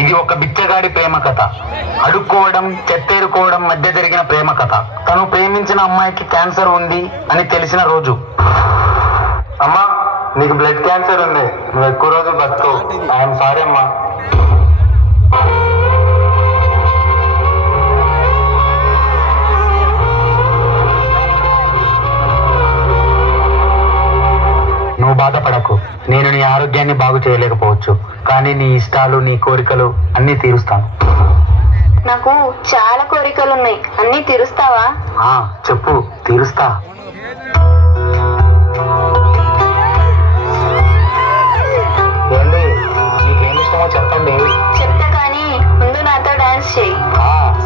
ఇది ఒక బిచ్చగాడి ప్రేమ కథ. అడుక్కోవడం, చెత్తేరుకోవడం మధ్య జరిగిన ప్రేమ కథ. తను ప్రేమించిన అమ్మాయికి క్యాన్సర్ ఉంది అని తెలిసిన రోజు. అమ్మా, నీకు బ్లడ్ క్యాన్సర్ ఉంది, నువ్వు ఎక్కువ రోజు బతుకు. ఐఎమ్ సారీ అమ్మా. నువ్వు బాధపడకు. నేను నీ ఆరోగ్యాన్ని బాగు చేయలేకపోవచ్చు, కానీ నీ ఇష్టాలు, నీ కోరికలు అన్నీ తీరుస్తాను. నాకు చాలా కోరికలు ఉన్నాయి, అన్నీ తీరుస్తావా? చెప్పు, తీరుస్తా. నీకేం ఇష్టమో చెప్పండి. చెప్తా, కానీ ముందు నాతో డాన్స్ చేయి.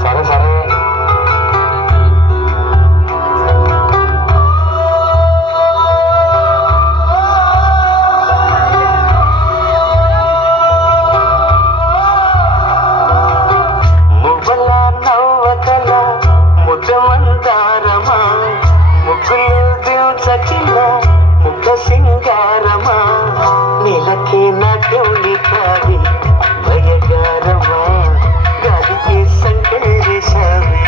సరే సరే. సింగారమా నీలకే నాట్యం నీకావి భయగారమా గాలికి సంకల్లేశావే.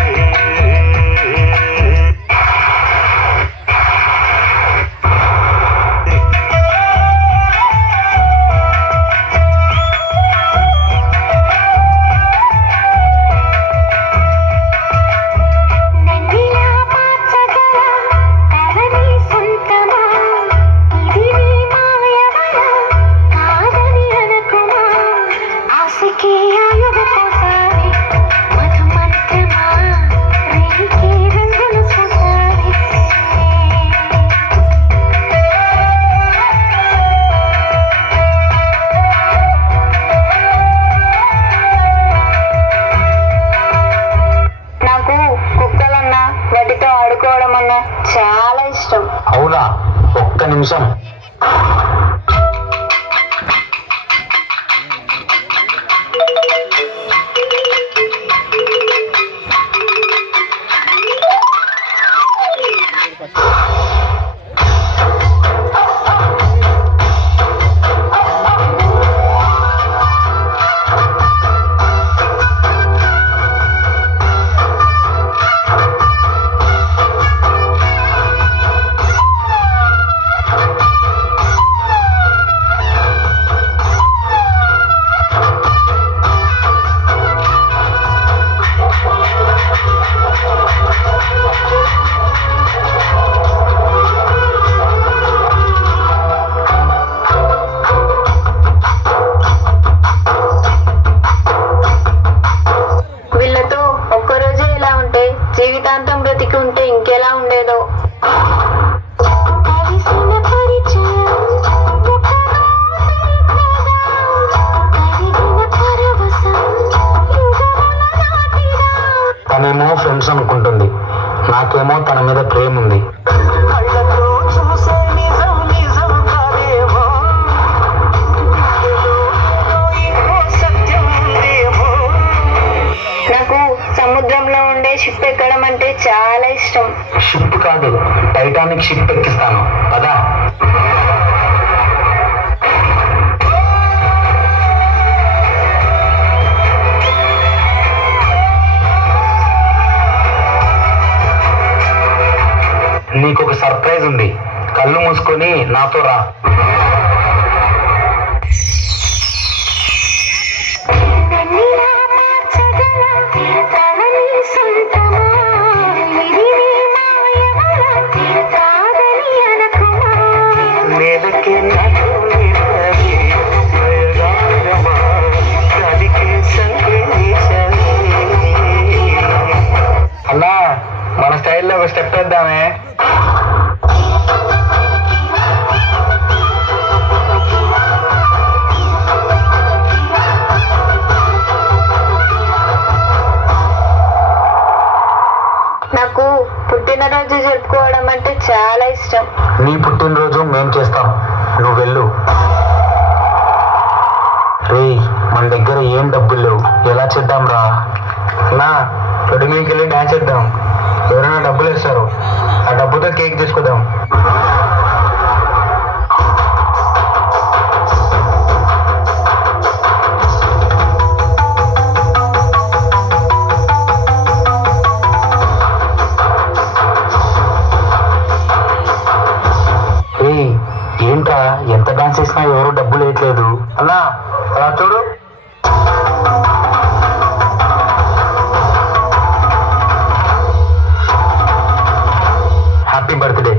వాటితో ఆడుకోవడం అన్నా చాలా ఇష్టం. అవునా? ఒక్క నిమిషం. జీవితాంతం బ్రతికి ఉంటే ఇంకెలా ఉండేదో. తనేమో ఫ్రెండ్స్ అనుకుంటుంది, నాకేమో తన మీద ప్రేమ ఉంది. సముద్రంలో ఉండే షిప్ ఎక్కడం అంటే చాలా ఇష్టం. షిప్ కాదు, టైటానిక్ షిప్ ఎక్కిస్తాను కదా. నీకు ఒక సర్ప్రైజ్ ఉంది, కళ్ళు మూసుకొని నాతో రా. అన్నా, మన స్టైల్లో ఒక స్టెప్ వేద్దామే. నాకు పుట్టినరోజు జరుపుకోవడం అంటే చాలా ఇష్టం. నీ పుట్టినరోజు మేం చేస్తాం, నువ్వు వెళ్ళు. రే, మన దగ్గర ఏం డబ్బులు లేవు, ఎలా చేద్దాం రా? నా షూటింగ్కి వెళ్ళి డాన్స్ చేద్దాం. ఎవరైనా డబ్బులు ఇస్తారు, ఆ డబ్బుతో కేక్ తీసుకుందాం. రా చూడు. Happy birthday.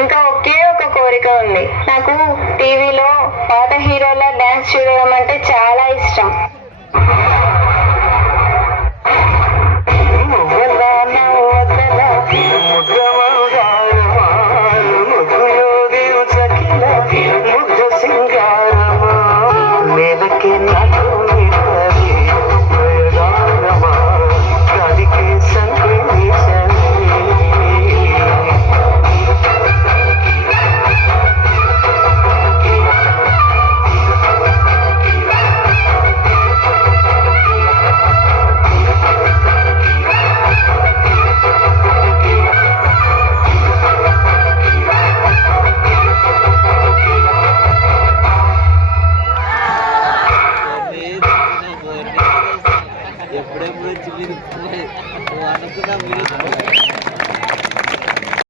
ఇంకా ఒకే ఒక కోరిక ఉంది. నాకు టీవీలో పాత హీరోల డాన్స్ చూడడం అంటే చాలా ఇష్టం. ఎప్పుడెప్పుడు వచ్చి మీరు అనుకున్నా మీరు